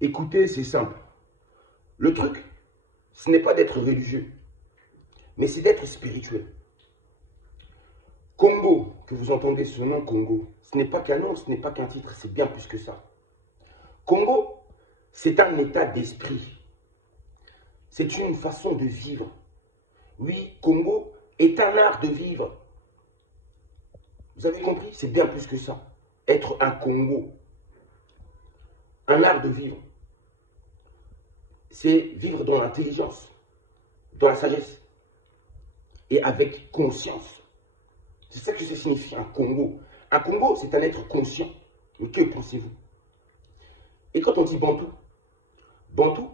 Écoutez, c'est simple. Le truc, ce n'est pas d'être religieux, mais c'est d'être spirituel. Congo, que vous entendez ce nom Congo, ce n'est pas qu'un nom, ce n'est pas qu'un titre, c'est bien plus que ça. Congo, c'est un état d'esprit. C'est une façon de vivre. Oui, Congo est un art de vivre. Vous avez compris? C'est bien plus que ça. Être un Congo, un art de vivre, c'est vivre dans l'intelligence, dans la sagesse et avec conscience. C'est ça que ça signifie un Congo. Un Congo, c'est un être conscient. Mais que pensez-vous? Et quand on dit Bantou, Bantou,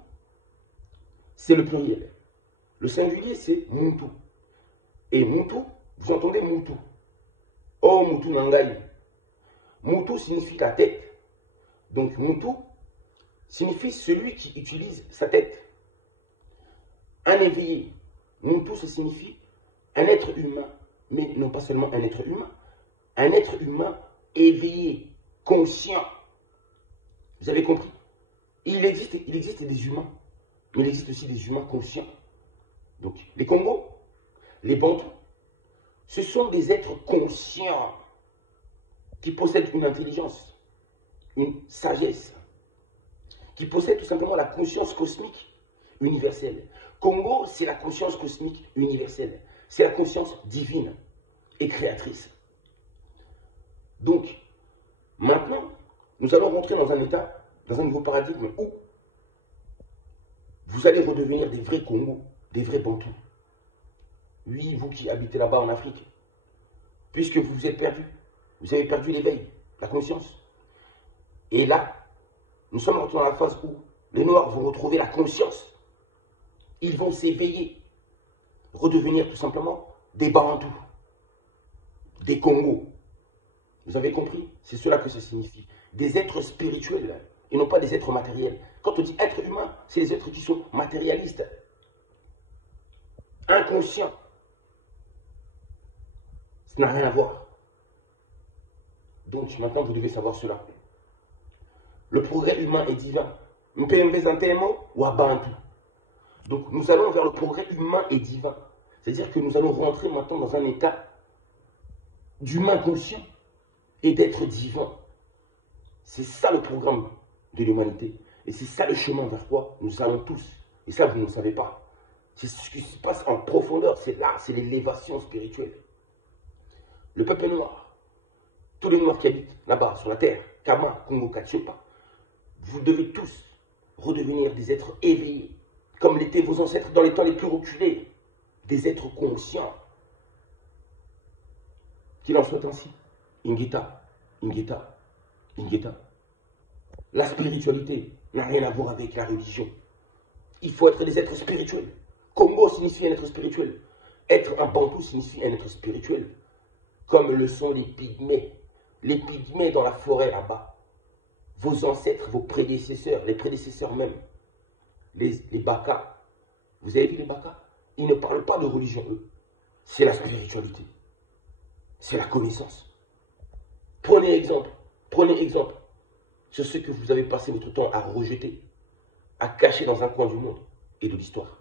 c'est le pluriel. Le singulier, c'est Muntu. Et Muntu, vous entendez Muntu. Oh, Muntu Nangai. Muntu signifie la tête. Donc, Muntu signifie celui qui utilise sa tête. Un éveillé. Muntu, ça signifie un être humain. Mais non pas seulement un être humain. Un être humain éveillé, conscient. Vous avez compris? Il existe des humains. Mais il existe aussi des humains conscients. Donc, les Congos, les Bantous, ce sont des êtres conscients qui possèdent une intelligence, une sagesse, qui possèdent tout simplement la conscience cosmique universelle. Congo, c'est la conscience cosmique universelle. C'est la conscience divine et créatrice. Donc, maintenant, nous allons rentrer dans un état, dans un nouveau paradigme où vous allez redevenir des vrais Congos, des vrais Bantous. Oui, vous qui habitez là-bas en Afrique, puisque vous vous êtes perdus, vous avez perdu l'éveil, la conscience. Et là, nous sommes rentrés dans la phase où les Noirs vont retrouver la conscience. Ils vont s'éveiller, redevenir tout simplement des Bantous, des Congos. Vous avez compris? C'est cela que ça signifie. Des êtres spirituels et non pas des êtres matériels. Quand on dit être humain, c'est les êtres qui sont matérialistes, inconscients. Ça n'a rien à voir. Donc maintenant, vous devez savoir cela. Le progrès humain est divin. Donc nous allons vers le progrès humain et divin. C'est-à-dire que nous allons rentrer maintenant dans un état d'humain conscient et d'être divin. C'est ça le programme de l'humanité. Et c'est ça le chemin vers quoi nous allons tous. Et ça, vous ne le savez pas. C'est ce qui se passe en profondeur. C'est là, c'est l'élévation spirituelle. Le peuple noir, tous les noirs qui habitent là-bas, sur la terre, Kama, Congo, Katiopa, vous devez tous redevenir des êtres éveillés, comme l'étaient vos ancêtres dans les temps les plus reculés, des êtres conscients. Qu'il en soit ainsi. Ingeta, Ingeta, Ingeta. La spiritualité n'a rien à voir avec la religion. Il faut être des êtres spirituels. Congo signifie un être spirituel. Être un Bantou signifie un être spirituel. Comme le sont les pygmées. Les pygmées dans la forêt là-bas. Vos ancêtres, vos prédécesseurs, les prédécesseurs même. Les Bakas. Vous avez vu les Bakas? Ils ne parlent pas de religion, eux. C'est la spiritualité. C'est la connaissance. Prenez exemple sur ce que vous avez passé votre temps à rejeter, à cacher dans un coin du monde et de l'histoire.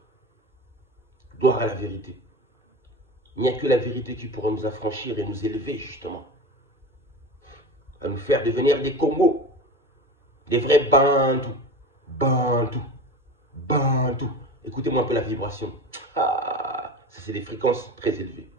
Gloire à la vérité. Il n'y a que la vérité qui pourra nous affranchir et nous élever, justement. À nous faire devenir des Congos, des vrais Bantous. Bantous. Bantous. Écoutez-moi un peu la vibration. Ah, ça c'est des fréquences très élevées.